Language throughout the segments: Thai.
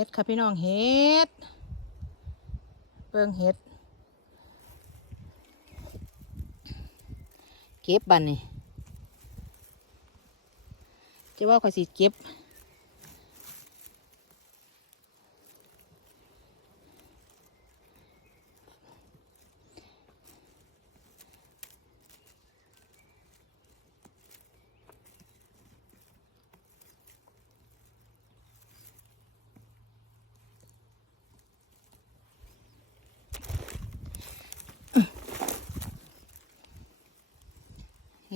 ฮ็ดค่ะพี่น้องเฮ็ดเบิ่งเฮ็ด เก็บบันนี่จะว่าข่อยสิเก็บ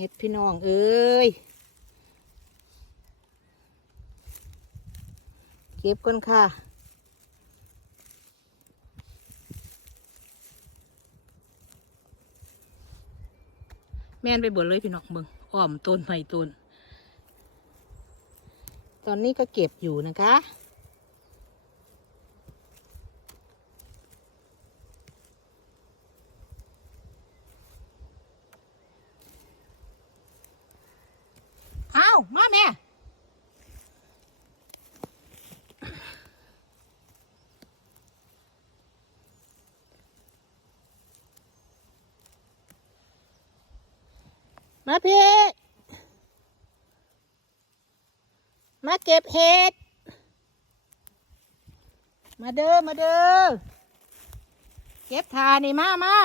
เฮ็ดพี่น้องเอ้ยเก็บก่อนค่ะแม่นไปเบิดเลยพี่น้องเบิงอ้อมต้นไม้ต้น ตอนนี้ก็เก็บอยู่นะคะ อ้าวมาแม่ มาพี่มาเก็บเห็ด มาเด้อ มาเด้อ เก็บทานี่มามา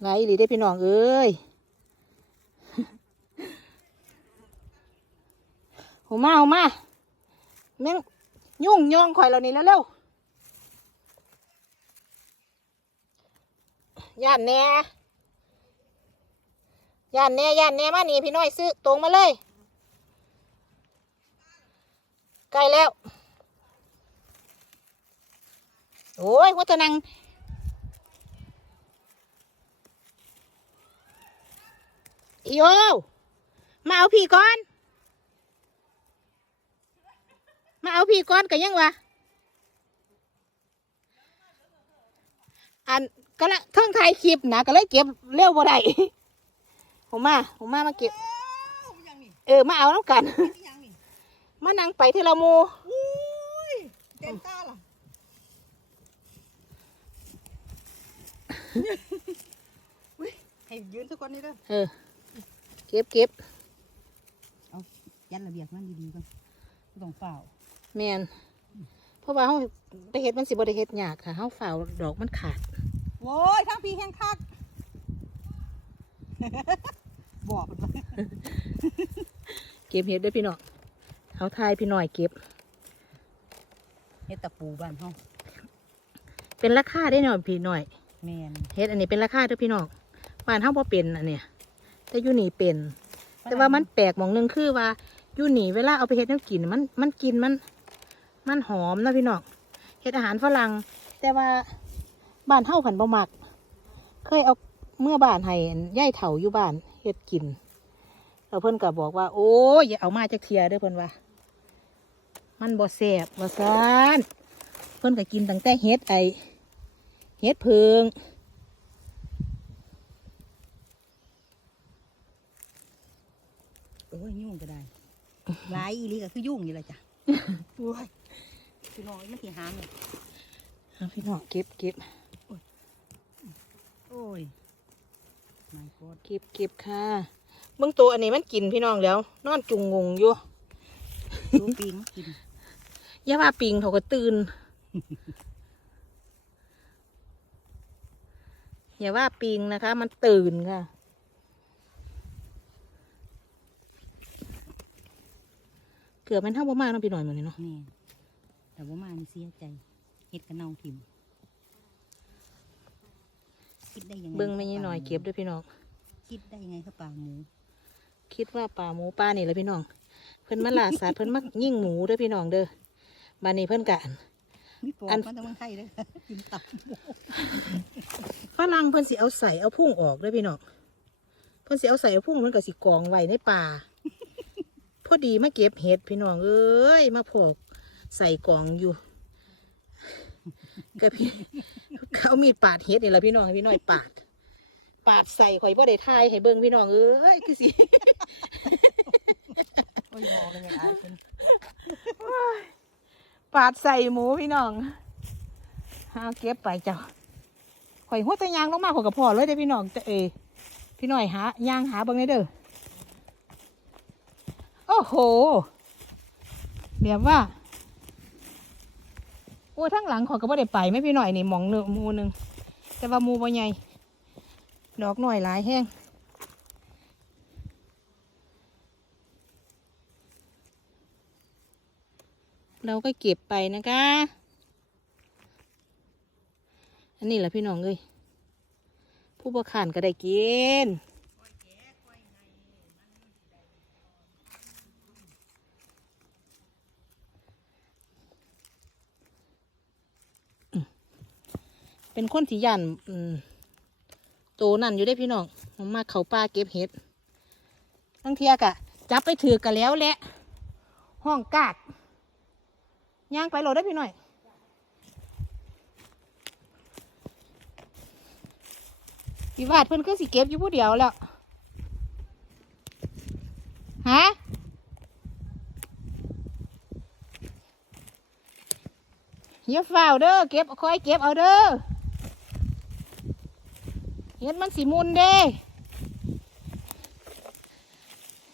ไหลหรือได้พี่น้องเอ้ย หูมาหูมาแม่งยุ่งยองข่อยเรานี่แล้วเร็วย่านแหน่ย่านแหน่ย่านแหน่มานี่พี่น้อยซื้อตรงมาเลยใกล้แล้ว โอ้ยว่าจะนั่งอีโอมาเอาผีก่อน มาเอาผีก่อนกันยังวะอันก็ละเครื่องถ่ายคลิปนะก็เลยเก็บเร็วบ่ได้ผมมาผมมามาเก็บยังนี่เออมาเอาน้ำกันยังนี่มานั่งไปเทละหมูอุ้ยเต็มตาล่ะอุ้ยให้ยืนสักคนนี้เด้อเออ เก็บเก็บยัดระเบียบมันดีๆก่อนบ่ต้องเฝ้า แมนเพราะว่าเขาไปเฮ็ดมันสิบ่ได้เฮ็ดยากค่ะเขาฝ่าวดอกมันขาดโว้ยทั้งปีแห้งคักบอกมันว่าเก็บเฮ็ดด้วยพี่น้องเขาทายพี่น้อยเก็บเฮ็ดตะปูบ้านเฮาเป็นราคาได้หน่อยพี่น้อยแม่นเฮ็ดอันนี้เป็นราคาเด้อพี่น้องบ้านเฮาบ่เป็นอันเนี้ยแต่อยู่นี่เป็น แต่ว่ามันแปลกหมองหนึงคือว่าอยู่นี่เวลาเอาไปเฮ็ดน้ำกินมันมันกินมัน มันหอมนะพี่น้องเฮ็ดอาหารฝรั่งแต่ว่าบ้านเฮาผันบ่มัก เคยเอาเมื่อบ้านให้ย่ายเฒ่าอยู่บ้านเฮ็ดกินแล้วเพิ่อนก็บอกว่า โอ้ยอย่าเอามาจักเทียเด้อเพิ่อนว่า มันบ่แซ่บว่ซานเพิ่อนก็กินตั้งแต่เฮ็ดไอเฮ็ดเพิงโอ้ยยุ่งก็ได้หลายอีลีก็คือยุ่งอยู่และจ้ะโอ้ย พี่น้องมันสิหางเนี่ยเอาพี่น้องเก็บเก็บโอ้ยไม่กดเก็บเก็บค่ะเบื้องตัวอันนี้มันกินพี่น้องแล้ว นอนจุงงงอยู่ดูปิงกินอย่าว่าปิงเขาก็ตื่นอย่าว่าปิงนะคะ มันตื่นค่ะเกือบมันเท่าบ่มากน้องพี่หน่อยเหมือนเนาะแม่นแต่ ว่ามานี่เสียใจเฮ็ดกระเนาทิมคิดได้ยังไงเบิ้งไม่ยี่หน่อยเก็บด้วยพี่น้องคิดได้ยังไงครับป่าหมู คิดว่าป่าหมูป่านี่แหละพี่น้อง เพิ่นมาล่าสัตว์เพิ่นมายิ่งหมูเด้วยพี่น้องเด้อบ้านนี้เพิ่นกะมีปอกอันมันแต่เมืองไทยเลยกินตับฝรั่งเพิ่นสิเอาใส่เอาพุ่งออกเด้วยพี่น้องเพิ่นสิเอาใส่เอาพุ่งมันก็สิกองไว้ในป่าพอดีมาเก็บเห็ดพี่น้องเอ้ยมาพก ใส่กล่องอยู่ก็พี่เขามีปาดเฮ็ดนี่แหละพี่น้องพี่น้อยปาด ปาดใส่ข่อยบ่ได้ทายให้เบิ่งพี่น้องเอ้ยคือสิโอ้ยมองเป็นยังไงปาดใส่หมูพี่น้องหาเก็บไปเจ้าข่อยหัวตะยางลงมาข่อยกับพ่อเลยเด้พี่น้องแต่เอพี่น้อยหายางหาเบิ่งได้เด้อโอ้โหเดี๋ยวว่า โอ้ทั้งหลังขอยก็บ่ได้ไปไม่พี่หน้อยนี่หมองเนื้อมูหนึงแต่ว่ามูบ่ใหญ่ดอกหน่อยหลายแห้งเราก็เก็บไปนะคะ อันนี้แหละพี่น้องเอ้ยผู้ประขานก็ได้กิน เป็นคนที่ยันโตนั่นอยู่ได้พี่น้องมันมาเขาป่าเก็บเห็ดตั้งเทียกะจับไปถือกันแล้วแหละ ห้องกากย่างไปโหลดได้พี่หน่อยพี่วาดเพิ่นคือสิเก็บอยู่ผู้เดียวแล้วฮะอย่าฝ้าวเด้อเก็บคอยเก็บเอาเด้อ เฮ็ดมันสีมุนเด้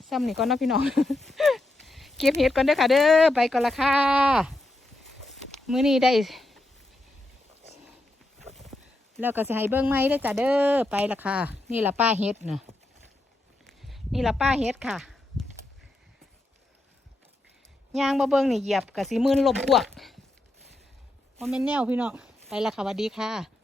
ซ้ำนี่ก่อนนะพี่น้อง เก็บเห็ดก่อนเด้อค่ะ เด้อไปก่อนละค่ะ มื้อนี้ได้ แล้วก็สิให้เบิ้งไม้ได้จ้ะเด้อไปละค่ะ นี่ละป้าเฮ็ดเนาะนี่ละป้าเฮ็ดค่ะยางบ่เบิ้งนี่เหยียบกับสีมืนลมพวกว่าแม่นแนวพี่น้องไปละค่ะสวัสดีค่ะ